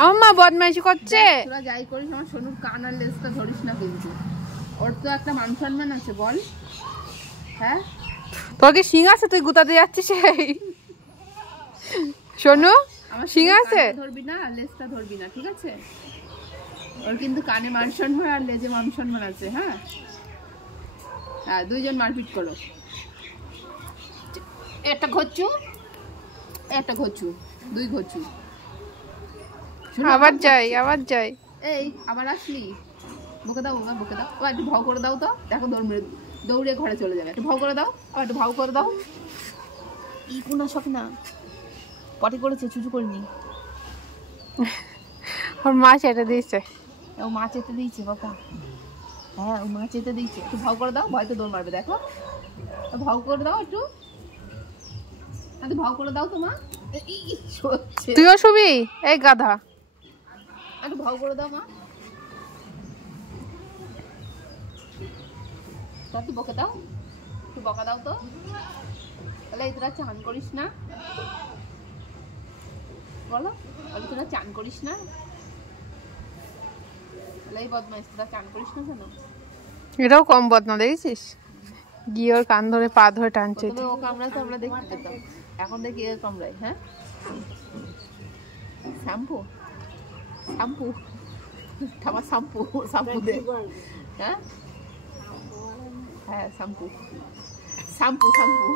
আমার মা বদমাইশি করছে। তোরা যাই করিস আমার সোনুর কান আর লেজটা ধরিস না কিন্তু, ওর তো একটা মান সম্মান আছে বল। হ্যাঁ তোর কি শিং আছে তুই গুতাতে যাচ্ছিস? সেই সোনু শিং আছে? ধরবি না আর লেজটা ধরবি না, ঠিক আছে? ওর কিন্তু কানে মান সম্মান আর লেজে মান সম্মান আছে। হ্যাঁ হ্যাঁ, দুইজন মারপিট করো। একটা ঘচ্ছু একটা ঘচ্ছু, দুই ঘচ্ছু। আবার যাই আবার যাই। এই আবার আসলি, বকে দাও বাবা, বকে দাও। ও একটু ভাও করে দাও তো, দেখো দৌড়ে ঘরে চলে যাবে। একটু ভাও করে দাও, আবার একটু ভাও করে দাও। ই কোনা সব না পটি করেছে, চুচু করিনি। ওর মা চেটে দিয়েছে। ও মা চেটে দিয়েছে বাবা। হ্যাঁ ও মা চেটে দিয়েছে। একটু ভাও করে দাও, ভয়তো দৌড় মারবে। দেখো ভাও করে দাও, একটু একটু ভাও করে দাও তো মা। তুইও শুবি? এই গাধা, একটু ভাও করে দাও মা। একটু বকে দাও, একটু বকা দাও তো। তাহলে এই তোরা চান করিস না বলো, তাহলে তোরা চান করিস না? তাহলে এই বদমাইশ তোরা চান করিস না কেন? এটাও কম বদনা দেখেছিস? গিয়ে ওর কান ধরে পা ধরে টানছে। ও কামড়াতে আমরা দেখতে পেতাম, এখন দেখি এ কামড়ায়। হ্যাঁ শ্যাম্পু শ্যাম্পু আমার শ্যাম্পু শ্যাম্পু দে। হ্যাঁ হ্যাঁ শ্যাম্পু শ্যাম্পু শ্যাম্পু